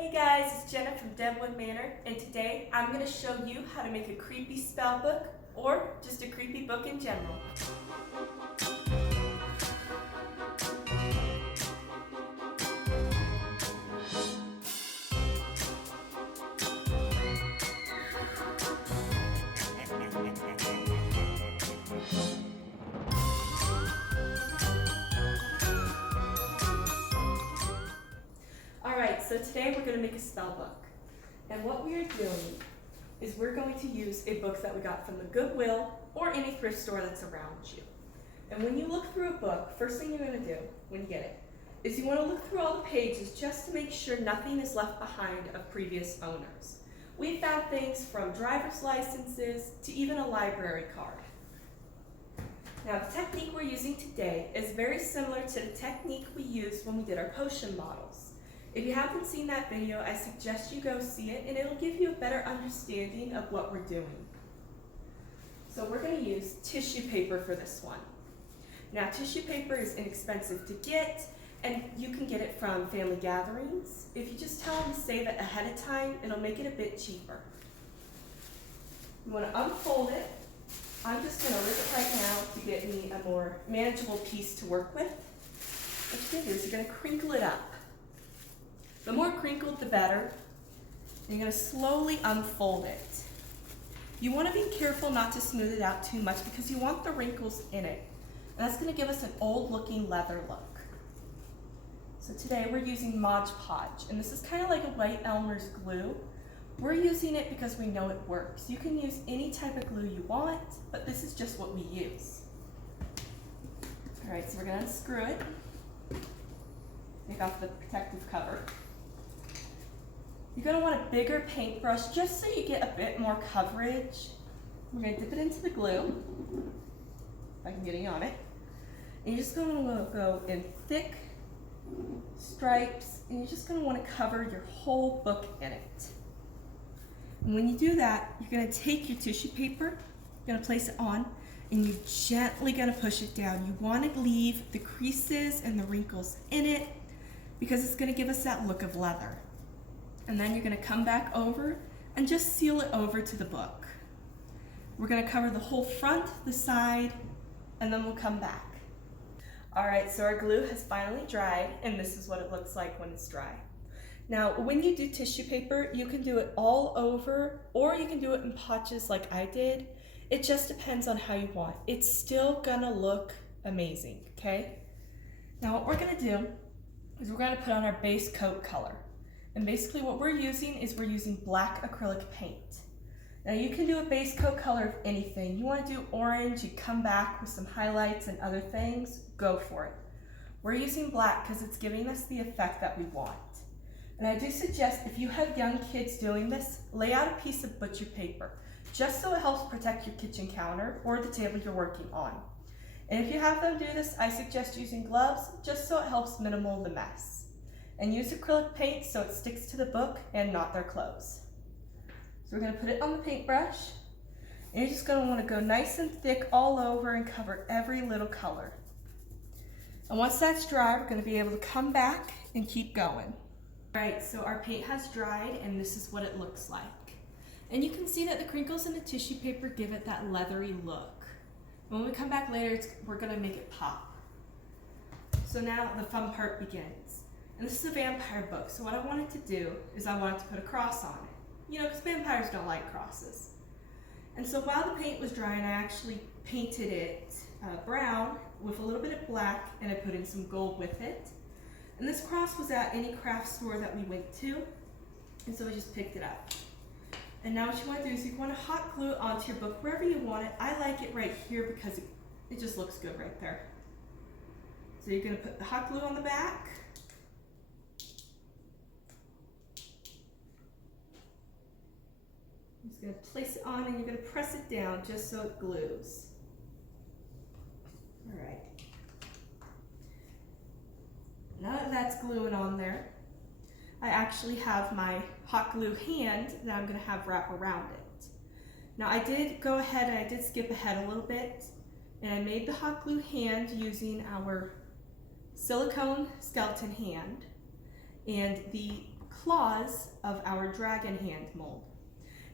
Hey guys, it's Jenna from Deadwood Manor, and today I'm going to show you how to make a creepy spell book, or just a creepy book in general. Alright, so today we're going to make a spell book. And what we are doing is we're going to use a book that we got from the Goodwill or any thrift store that's around you. And when you look through a book, first thing you're going to do when you get it is you want to look through all the pages just to make sure nothing is left behind of previous owners. We found things from driver's licenses to even a library card. Now, the technique we're using today is very similar to the technique we used when we did our potion models. If you haven't seen that video, I suggest you go see it, and it'll give you a better understanding of what we're doing. So we're going to use tissue paper for this one. Now, tissue paper is inexpensive to get, and you can get it from family gatherings. If you just tell them to save it ahead of time, it'll make it a bit cheaper. You want to unfold it. I'm just going to rip it right now to get me a more manageable piece to work with. What you're going to do is you're going to crinkle it up. The more crinkled, the better. You're going to slowly unfold it. You want to be careful not to smooth it out too much because you want the wrinkles in it. And that's going to give us an old-looking leather look. So today we're using Mod Podge, and this is kind of like a White Elmer's glue. We're using it because we know it works. You can use any type of glue you want, but this is just what we use. All right, so we're going to unscrew it. Take off the protective cover. You're going to want a bigger paintbrush just so you get a bit more coverage. We're going to dip it into the glue, if I can get any on it. And you're just going to go in thick stripes, and you're just going to want to cover your whole book in it. And when you do that, you're going to take your tissue paper, you're going to place it on, and you're gently going to push it down. You want to leave the creases and the wrinkles in it because it's going to give us that look of leather. And then you're going to come back over and just seal it over to the book. We're going to cover the whole front, the side, and then we'll come back. All right, so our glue has finally dried, and this is what it looks like when it's dry. Now, when you do tissue paper, you can do it all over, or you can do it in patches like I did. It just depends on how you want. It's still gonna look amazing, okay? Now, what we're gonna do is we're gonna put on our base coat color. And basically what we're using is we're using black acrylic paint. Now, you can do a base coat color of anything. You wanna do orange, you come back with some highlights and other things, go for it. We're using black because it's giving us the effect that we want. And I do suggest if you have young kids doing this, lay out a piece of butcher paper, just so it helps protect your kitchen counter or the table you're working on. And if you have them do this, I suggest using gloves, just so it helps minimal the mess. And use acrylic paint so it sticks to the book and not their clothes. So we're gonna put it on the paintbrush, and you're just gonna wanna go nice and thick all over and cover every little color. And once that's dry, we're gonna be able to come back and keep going. All right, so our paint has dried, and this is what it looks like. And you can see that the crinkles in the tissue paper give it that leathery look. When we come back later, we're gonna make it pop. So now the fun part begins. And this is a vampire book, so what I wanted to do is I wanted to put a cross on it. You know, because vampires don't like crosses. And so while the paint was drying, I actually painted it brown with a little bit of black, and I put in some gold with it. And this cross was at any craft store that we went to, and so I just picked it up. And now what you want to do is you want to hot glue it onto your book wherever you want it. I like it right here because it just looks good right there. So you're going to put the hot glue on the back. I'm just going to place it on, and you're going to press it down just so it glues. All right. Now that that's gluing on there, I actually have my hot glue hand that I'm going to have wrap around it. Now, I did go ahead and I did skip ahead a little bit, and I made the hot glue hand using our silicone skeleton hand, and the claws of our dragon hand mold.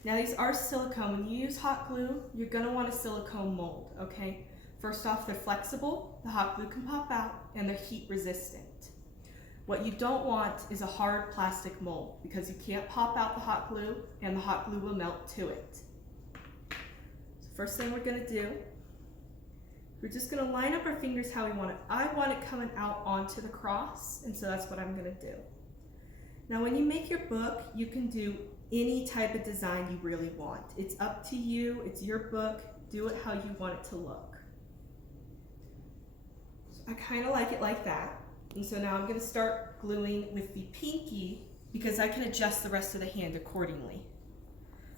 Now these are silicone. When you use hot glue, you're gonna want a silicone mold, okay? First off, they're flexible, the hot glue can pop out, and they're heat resistant. What you don't want is a hard plastic mold because you can't pop out the hot glue and the hot glue will melt to it. So first thing we're gonna do, we're just gonna line up our fingers how we want it. I want it coming out onto the cross, and so that's what I'm gonna do. Now when you make your book, you can do any type of design you really want. It's up to you, it's your book, do it how you want it to look. So I kind of like it like that. And so now I'm going to start gluing with the pinky because I can adjust the rest of the hand accordingly.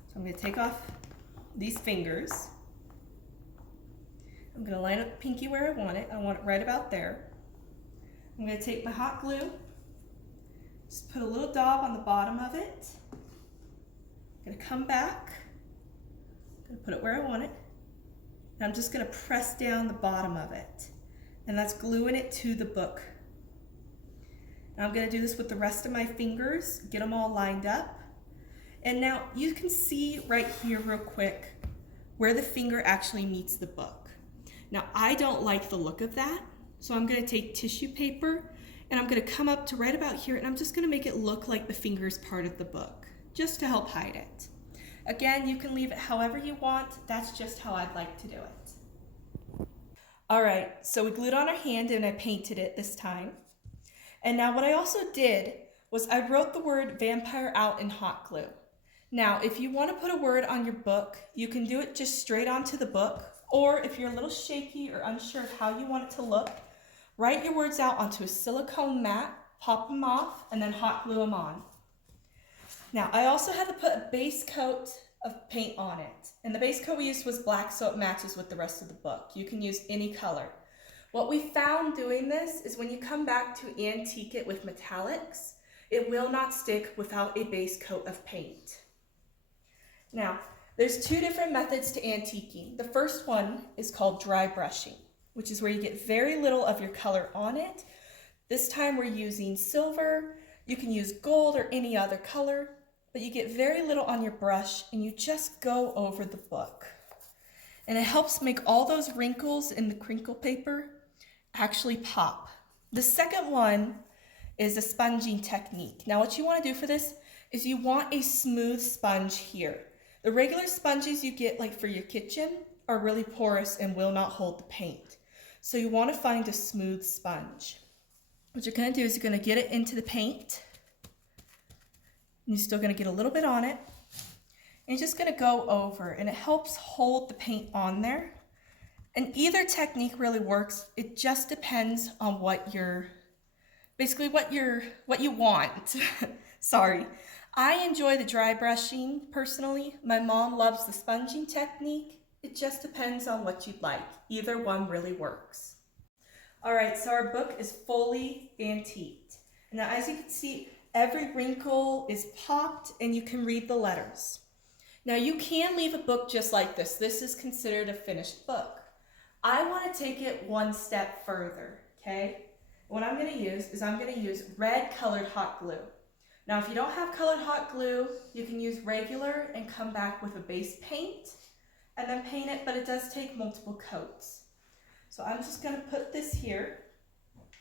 So I'm going to take off these fingers. I'm going to line up the pinky where I want it. I want it right about there. I'm going to take my hot glue, just put a little daub on the bottom of it. I'm going to come back, I'm going to put it where I want it, and I'm just going to press down the bottom of it. And that's gluing it to the book. And I'm going to do this with the rest of my fingers, get them all lined up. And now you can see right here real quick where the finger actually meets the book. Now I don't like the look of that, so I'm going to take tissue paper and I'm going to come up to right about here and I'm just going to make it look like the finger is part of the book, just to help hide it. Again, you can leave it however you want, that's just how I'd like to do it. All right, so we glued on our hand and I painted it this time. And now what I also did was I wrote the word vampire out in hot glue. Now, if you want to put a word on your book, you can do it just straight onto the book, or if you're a little shaky or unsure of how you want it to look, write your words out onto a silicone mat, pop them off, and then hot glue them on. Now, I also had to put a base coat of paint on it, and the base coat we used was black so it matches with the rest of the book. You can use any color. What we found doing this is when you come back to antique it with metallics, it will not stick without a base coat of paint. Now, there's two different methods to antiquing. The first one is called dry brushing, which is where you get very little of your color on it. This time we're using silver. You can use gold or any other color, but you get very little on your brush and you just go over the book. And it helps make all those wrinkles in the crinkle paper actually pop. The second one is a sponging technique. Now what you want to do for this is you want a smooth sponge here. The regular sponges you get like for your kitchen are really porous and will not hold the paint. So you want to find a smooth sponge. What you're going to do is you're going to get it into the paint. And you're still going to get a little bit on it. And you're just going to go over, and it helps hold the paint on there. And either technique really works. It just depends on what you want. Sorry. I enjoy the dry brushing personally. My mom loves the sponging technique. It just depends on what you'd like. Either one really works. All right, so our book is fully antiqued. Now, as you can see, every wrinkle is popped and you can read the letters. Now, you can leave a book just like this. This is considered a finished book. I want to take it one step further, okay? What I'm going to use is I'm going to use red colored hot glue. Now, if you don't have colored hot glue, you can use regular and come back with a base paint and then paint it, but it does take multiple coats. So I'm just going to put this here,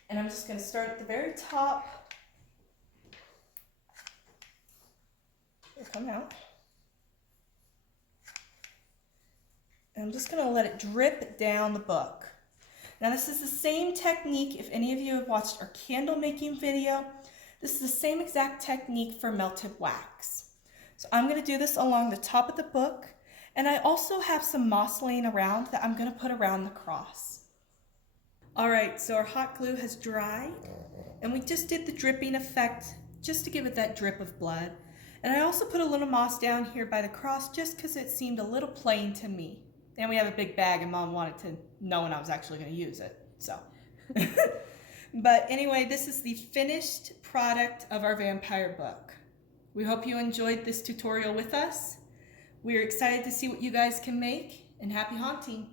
and I'm just going to start at the very top. It'll come out. And I'm just going to let it drip down the book. Now this is the same technique, if any of you have watched our candle making video, this is the same exact technique for melted wax. So I'm going to do this along the top of the book, and I also have some moss laying around that I'm going to put around the cross. Alright, so our hot glue has dried, and we just did the dripping effect just to give it that drip of blood. And I also put a little moss down here by the cross just because it seemed a little plain to me. And we have a big bag and Mom wanted to know when I was actually going to use it, so. But anyway, this is the finished product of our vampire book. We hope you enjoyed this tutorial with us. We're excited to see what you guys can make, and happy haunting!